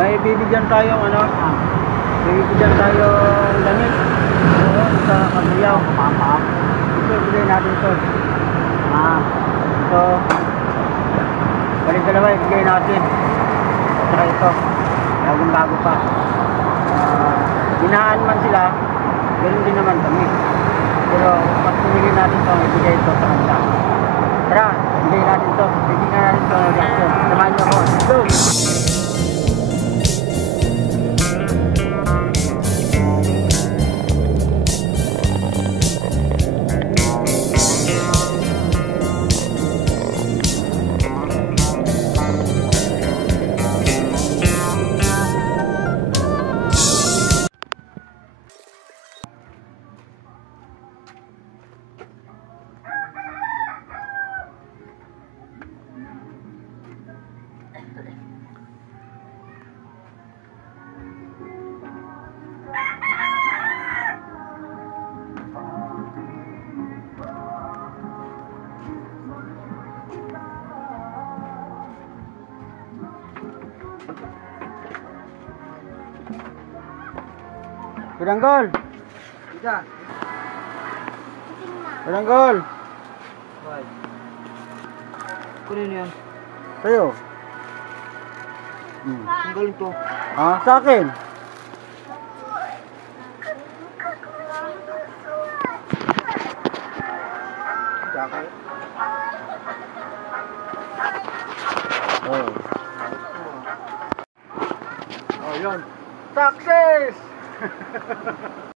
May bibigyan tayong ano, bibigyan tayong damit. Oo, sa Kabuyaw. Ito, bigay natin ito. Ito. Balik dalawa, ibigay natin. At saka ito. Bagong bago pa. Ginaan man sila, ganoon din naman kami. Pero pag pinili natin ito, ibigay ito sa kanila. Tara, ibigay natin ito. Bibigyan natin ito ng Jackson. Samahan niyo ako. Let's go! Piranggol! Ika. Piranggol! Hoy. Kunin yan. Sa'yo. Ang galing to. Sa akin. Jacket. Oh. Oh, yun. Success!